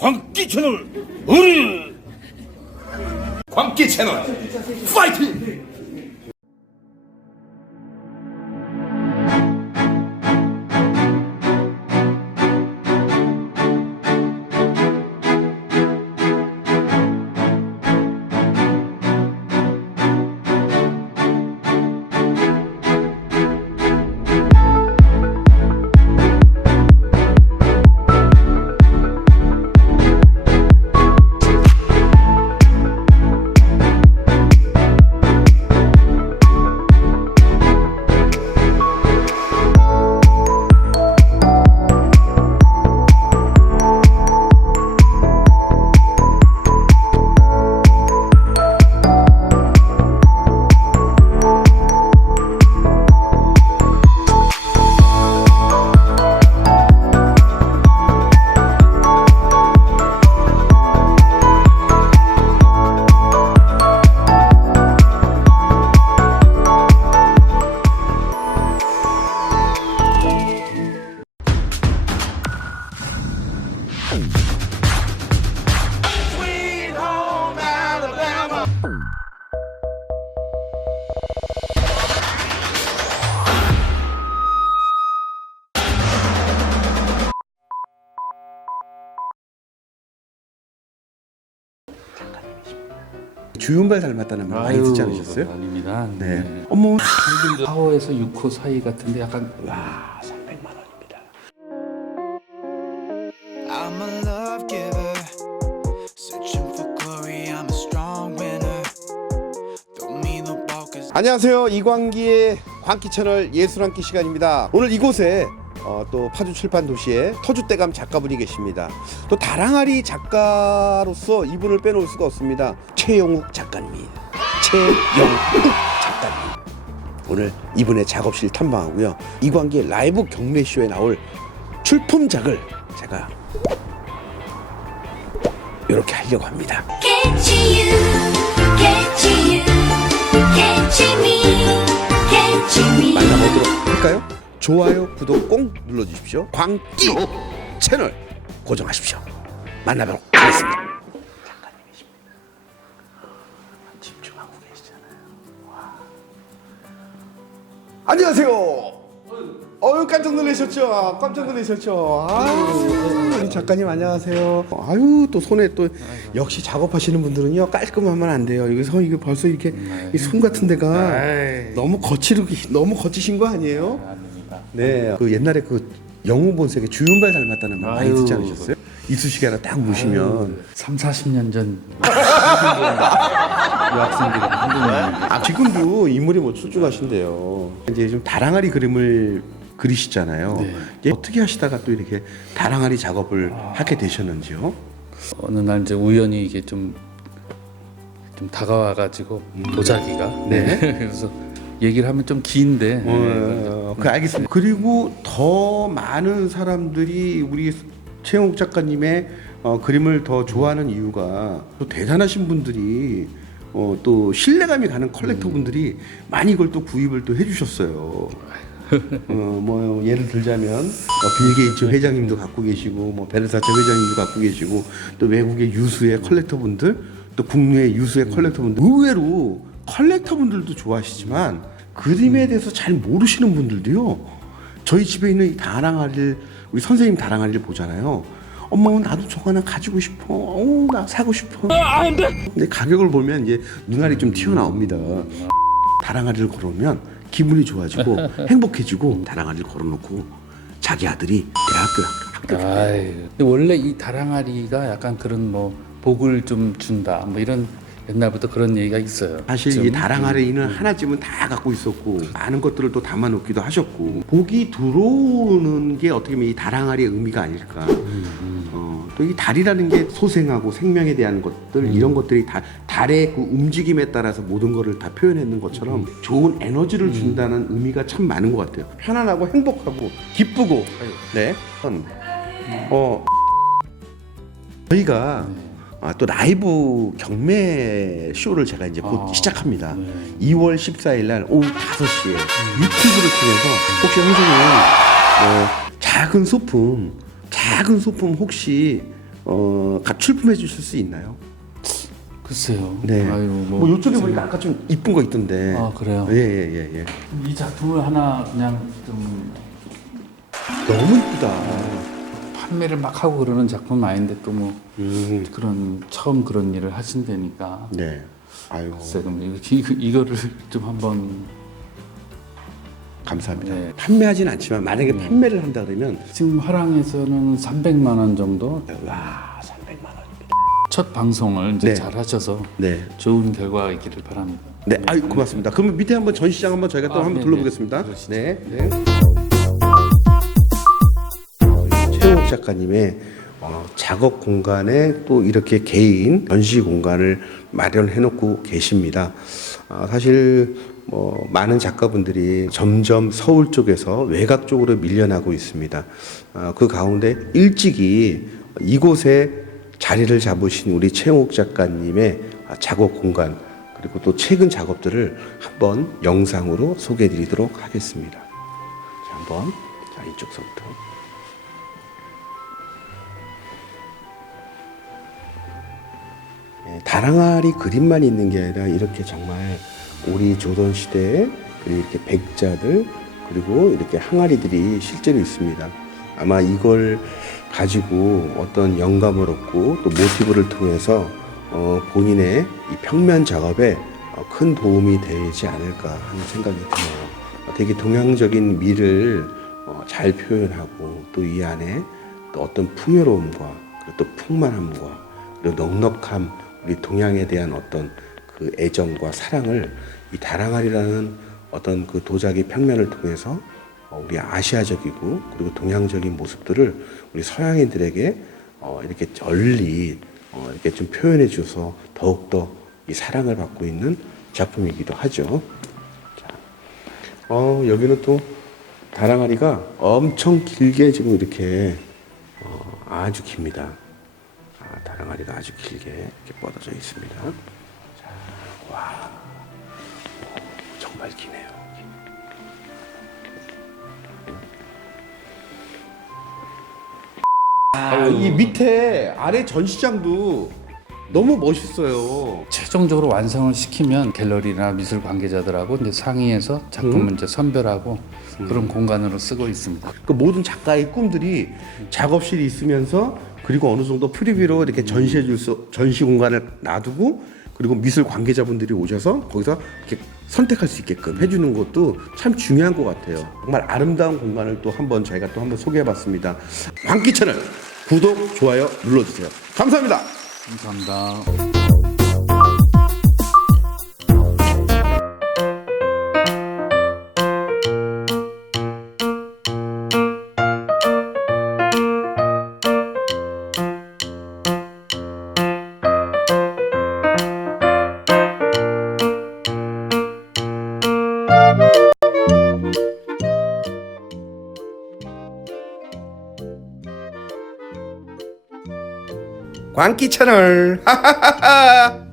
광기 채널 어리 광기 채널 파이팅 주윤발 닮았다는 말 많이 듣지 않으셨어요? 아닙니다. 네. 네. 어머 4호에서 6호 사이 같은데 약간 와 300만 원입니다. I'm a love giver, searching for glory. I'm a strong winner. Don't mean the bulk is 안녕하세요 이광기의 광기 채널 예술한끼 시간입니다. 오늘 이곳에 어, 또 파주 출판 도시에 터줏대감 작가분이 계십니다. 또 다랑아리 작가로서 이분을 빼놓을 수가 없습니다. 최영욱 작가님, 최영욱 작가님. 오늘 이분의 작업실 탐방하고요. 이광기의 라이브 경매 쇼에 나올 출품작을 제가 이렇게 하려고 합니다. Can't you, can't you, you me, you me. 만나보도록 할까요? 좋아요, 구독 꼭 눌러주십시오. 광기 채널 고정하십시오. 만나보도록 하겠습니다. 작가님이십니다. 집중하고 계시잖아요. 와. 안녕하세요. 어유 깜짝 놀라셨죠? 깜짝 놀라셨죠? 아유, 우리 작가님 안녕하세요. 아유 또 손에 또 역시 작업하시는 분들은요 깔끔하면 안 돼요. 여기서 이게 벌써 이렇게 이 손 같은 데가 아이. 너무 거칠고 너무 거치신 거 아니에요? 네. 그 옛날에 그 영웅 본색의 주윤발 닮았다는 말 많이 아유. 듣지 않으셨어요? 이쑤시개 하나 딱 무시면 3, 40년 전 유학생들이 한국에 아 지금도 인물이 뭐 출중하신데요. 이제 좀 다랑아리 그림을 그리시잖아요. 네. 어떻게 하시다가 또 이렇게 다랑아리 작업을 하게 되셨는지요? 어느 날 이제 우연히 이게 좀, 좀 다가와가지고 도자기가 네. 그래서 얘기를 하면 좀 긴데 어, 그 알겠습니다. 그리고 더 많은 사람들이 우리 최영욱 작가님의 어, 그림을 더 좋아하는 이유가 또 대단하신 분들이 어, 또 신뢰감이 가는 컬렉터 분들이 많이 이걸 또 구입을 또 해주셨어요. 어, 뭐 예를 들자면 어, 빌 게이츠 회장님도 갖고 계시고 뭐 베르사체 회장님도 갖고 계시고 또 외국의 유수의 컬렉터 분들 또 국내의 유수의 컬렉터 분들 의외로 컬렉터 분들도 좋아하시지만 그림에 대해서 잘 모르시는 분들도요. 저희 집에 있는 이 다랑아리를 우리 선생님 다랑아리를 보잖아요. 엄마 나도 저거 하나 가지고 싶어. 어, 나 사고 싶어. 근데 가격을 보면 이제 눈알이 좀 튀어나옵니다. 다랑아리를 걸어오면 기분이 좋아지고 행복해지고 다랑아리를 걸어놓고 자기 아들이 대학교 학교. 아이, 근데 원래 이 다랑아리가 약간 그런 뭐 복을 좀 준다 뭐 이런 옛날부터 그런 얘기가 있어요. 사실 좀, 이 다랑아리는 하나쯤은 다 갖고 있었고 많은 것들을 또 담아놓기도 하셨고 복이 들어오는 게 어떻게 보면 이 다랑아리의 의미가 아닐까. 어, 또 이 달이라는 게 소생하고 생명에 대한 것들 이런 것들이 다 달의 그 움직임에 따라서 모든 것을 다 표현했는 것처럼 좋은 에너지를 준다는 의미가 참 많은 것 같아요. 편안하고 행복하고 기쁘고. 네. 어. 저희가 아, 또 라이브 경매 쇼를 제가 이제 곧 아, 시작합니다. 네. 2월 14일 날 오후 5시에 유튜브를 통해서 혹시 선생님 어, 작은 소품, 작은 소품 혹시 어, 가 출품해 주실 수 있나요? 글쎄요. 네. 아유, 뭐, 이쪽에 보니까 아까 좀 이쁜 거 있던데. 아, 그래요? 예, 예, 예, 예. 이 작품을 하나 그냥 좀 너무 이쁘다. 판매를 막 하고 그러는 작품 아닌데 또 뭐 음, 그런 처음 그런 일을 하신다니까. 네. 아유, 글쎄 그럼 이거, 이거 이거를 좀 한번 감사합니다. 네. 판매하진 않지만 만약에 판매를 한다 그러면 지금 화랑에서는 300만 원 정도 와, 300만 원입니다. 첫 방송을 이제 네. 잘 하셔서 네. 좋은 결과가 있기를 바랍니다. 네, 아유 고맙습니다. 그러면 밑에 한번 전시장 한번 저희가 또 아, 한번 네, 둘러보겠습니다. 네. 그러시죠. 네, 네. 작가님의 어, 작업 공간에 또 이렇게 개인 전시 공간을 마련해 놓고 계십니다. 아, 사실 뭐 많은 작가분들이 점점 서울 쪽에서 외곽 쪽으로 밀려나고 있습니다. 아, 그 가운데 일찍이 이곳에 자리를 잡으신 우리 최욱 작가님의 아, 작업 공간 그리고 또 최근 작업들을 한번 영상으로 소개해 드리도록 하겠습니다. 자, 한번 자 이쪽서부터. 다랑아리 그림만 있는 게 아니라 이렇게 정말 우리 조선 시대에 이렇게 백자들 그리고 이렇게 항아리들이 실제로 있습니다. 아마 이걸 가지고 어떤 영감을 얻고 또 모티브를 통해서 어, 본인의 이 평면 작업에 어, 큰 도움이 되지 않을까 하는 생각이 드네요. 어, 되게 동양적인 미를 어, 잘 표현하고 또 이 안에 또 어떤 풍요로움과 또 풍만함과 그리고 넉넉함 우리 동양에 대한 어떤 그 애정과 사랑을 이 다랑알이라는 어떤 그 도자기 평면을 통해서 어, 우리 아시아적이고 그리고 동양적인 모습들을 우리 서양인들에게 어, 이렇게 널리 어, 이렇게 좀 표현해 줘서 더욱더 이 사랑을 받고 있는 작품이기도 하죠. 자, 어, 여기는 또 다랑아리가 엄청 길게 지금 이렇게 어, 아주 깁니다. 아, 다랑아리가 아주 길게 이렇게 뻗어져 있습니다. 자, 와, 어, 정말 기네요. 아, 이 밑에 아래 전시장도 너무 멋있어요. 최종적으로 완성을 시키면 갤러리나 미술 관계자들하고 이제 상의해서 작품을 이제 선별하고 그런 공간으로 쓰고 있습니다. 그 모든 작가의 꿈들이 작업실이 있으면서 그리고 어느 정도 프리뷰로 이렇게 전시해 줄 수, 전시 공간을 놔두고 그리고 미술 관계자분들이 오셔서 거기서 이렇게 선택할 수 있게끔 해주는 것도 참 중요한 것 같아요. 정말 아름다운 공간을 또 한번 저희가 또 한번 소개해 봤습니다. 광기 채널 구독, 좋아요 눌러주세요. 감사합니다. 감사합니다. 광기 채널. 하하하하.